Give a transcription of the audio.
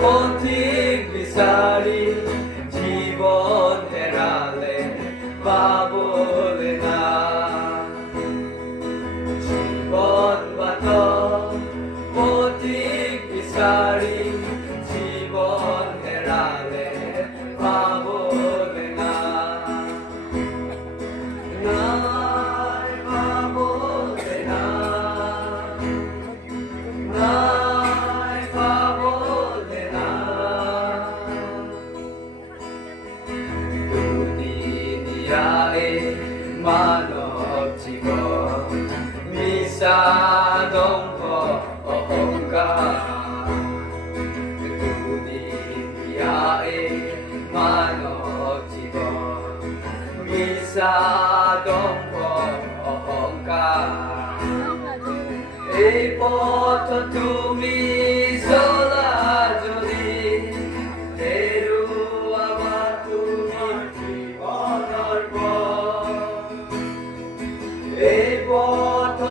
পথিক বিচাৰি জীৱন হেৰালে পাবলৈ নাই জীৱন বাট পথিক বিচাৰি জীৱন হেৰালে পাবলৈ নাই নাই পাবলৈ নাই নাই পাবলৈ নাই দুদিনীয়াই মানৱ জীৱন মিছা দম্ভ অহংকাৰ দুদিনীয়াই মানৱ জীৱন মিছা দম্ভ অহংকাৰ এই পথ তুমি